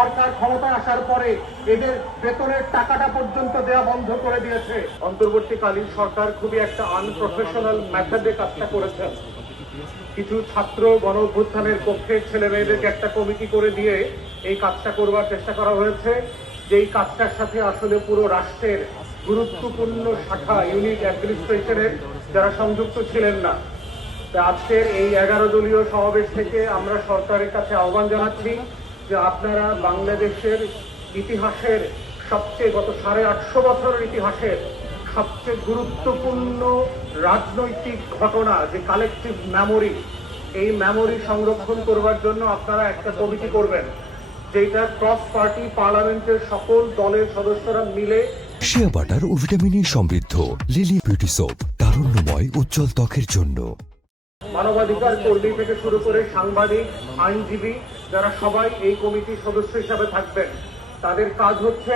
সরকার ক্ষমতায় আসার পরে এদের বেতনের টাকাটা পর্যন্ত দেওয়া বন্ধ করে দিয়েছে। অন্তর্বর্তীকালীন সরকার খুবই একটা আনপ্রফেশনাল মেথডে কাজটা করেছেন। কিছু ছাত্র গণ অভ্যুত্থানের পক্ষের ছেলে মেয়েদেরকে একটা কমিটি করে দিয়ে এই কাজটা করবার চেষ্টা করা হয়েছে, যে এই কাজটার সাথে আসলে পুরো রাষ্ট্রের গুরুত্বপূর্ণ শাখা ইউনিট অ্যাডমিনিস্ট্রেশনের যারা সংযুক্ত ছিলেন না। আজকের এই 11 দলীয় সমাবেশ থেকে আমরা সরকারের কাছে আহ্বান জানাচ্ছি যে আপনারা বাংলাদেশের ইতিহাসের সবচেয়ে গত 850 বছরের ইতিহাসের সবচেয়ে গুরুত্বপূর্ণ রাজনৈতিক ঘটনা যে কালেকটিভ মেমোরি, এই মেমোরি সংরক্ষণ করবার জন্য আপনারা একটা কমিটি করবেন, যেটা ক্রস পার্টি পার্লামেন্টের সকল দলের সদস্যরা মিলে। শিয়া বাটার ও ভিটামিনে সমৃদ্ধ লিলি বিউটি সোপ, তারুণ্যময় উজ্জ্বল ত্বকের জন্য। মানবাধিকার কর্মী থেকে শুরু করে সাংবাদিক, আইনজীবী যারা সবাই এই কমিটির সদস্য হিসাবে থাকবেন, তাদের কাজ হচ্ছে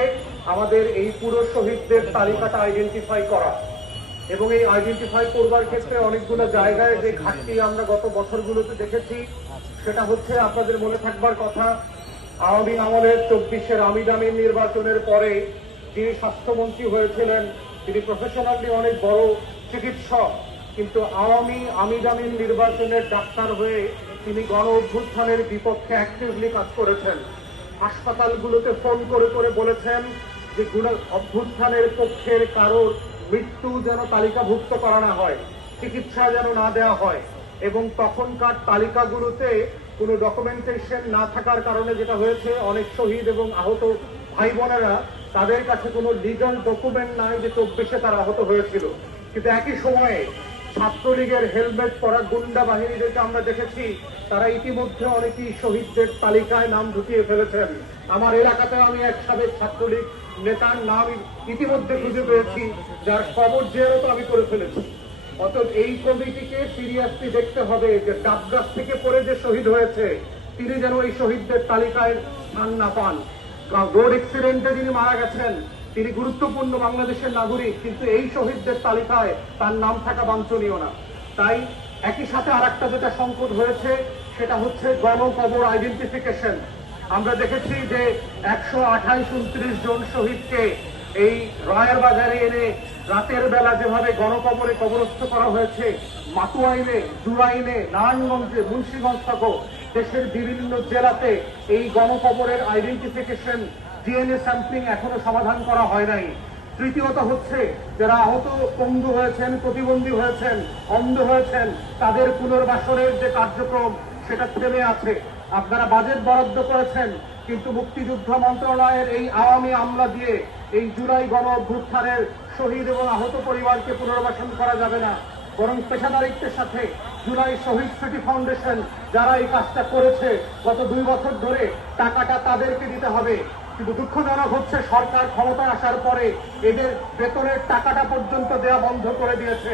আমাদের এই পুরো শহীদদের তালিকাটা আইডেন্টিফাই করা, এবং এই আইডেন্টিফাই করবার ক্ষেত্রে অনেকগুলো জায়গায় যে ঘাটতি আমরা গত বছরগুলোতে দেখেছি, সেটা হচ্ছে আপনাদের মনে থাকবার কথা, আওয়ামী আমলের 24-এর আমির আমিন নির্বাচনের পরে যিনি স্বাস্থ্যমন্ত্রী হয়েছিলেন তিনি প্রফেশনালি অনেক বড় চিকিৎসক, কিন্তু আওয়ামী আমির আমিন নির্বাচনের ডাক্তার হয়ে তিনি গণ অভ্যুত্থানের বিপক্ষে অ্যাক্টিভলি কাজ করেছেন। হাসপাতালগুলোতে ফোন করে করে বলেছেন যে অভ্যুত্থানের পক্ষের কারোর মৃত্যু যেন তালিকাভুক্ত করা না হয়, চিকিৎসা যেন না দেওয়া হয়, এবং তখনকার তালিকাগুলোতে কোনো ডকুমেন্টেশন না থাকার কারণে যেটা হয়েছে, অনেক শহীদ এবং আহত ভাই বোনেরা তাদের কাছে কোনো লিগাল ডকুমেন্ট নাই যে 24-এ তারা আহত হয়েছিল। কিন্তু একই সময়ে ছাত্রলীগের হেলমেট পরা গুন্ডা বাহিনীদেরকে আমরা দেখেছি, তারা ইতিমধ্যে অনেকেই শহীদদের তালিকায় নাম ঢুকিয়ে ফেলেছেন। আমার এলাকাতে আমি এক সাবেক ছাত্রলীগ নেতার নাম ইতিমধ্যে খুঁজে পেয়েছি, যার কবর জিয়ারত আমি করে ফেলেছি। অতএব এই কমিটিকে সিরিয়াসলি দেখতে হবে যে ডাবগাছ থেকে পড়ে যে শহীদ হয়েছে তিনি যেন এই শহীদদের তালিকায় স্থান না পান। রোড অ্যাক্সিডেন্টে যিনি মারা গেছেন তিনি গুরুত্বপূর্ণ বাংলাদেশের নাগরিক, কিন্তু এই শহীদদের তালিকায় তার নাম থাকা বাঞ্ছনীয় না। তাই একই সাথে আরেকটা যেটা সংকট হয়েছে সেটা হচ্ছে গণকবর আইডেন্টিফিকেশন। আমরা দেখেছি যে 128-29 জন শহীদকে এই রায়ের বাজারে এনে রাতের বেলা যেভাবে গণকবরে কবরস্থ করা হয়েছে, মাতুয়াইলে, জুরাইনে, নারায়ণগঞ্জে, মুন্সিগঞ্জ সহ দেশের বিভিন্ন জেলাতে এই গণকবরের আইডেন্টিফিকেশন ডিএনএ স্যাম্পলিং এখনো সমাধান করা হয় নাই। তৃতীয়ত হচ্ছে যারা আহত, পঙ্গু হয়েছেন, প্রতিবন্ধী হয়েছেন, অন্ধ হয়েছেন, তাদের পুনর্বাসনের যে কার্যক্রম সেটা থেমে আছে। আপনারা বাজেট বরাদ্দ করেছেন, কিন্তু মুক্তিযুদ্ধ মন্ত্রণালয়ের এই আওয়ামী আমলা দিয়ে এই জুলাই গণ অভ্যুত্থানের শহীদ এবং আহত পরিবারকে পুনর্বাসন করা যাবে না, বরং পেশাদারিত্বের সাথে জুলাই শহীদ স্মৃতি ফাউন্ডেশন যারা এই কাজটা করেছে গত 2 বছর ধরে, টাকাটা তাদেরকে দিতে হবে। কিন্তু দুঃখজনক হচ্ছে সরকার ক্ষমতায় আসার পরে এদের বেতনের টাকাটা পর্যন্ত দেওয়া বন্ধ করে দিয়েছে।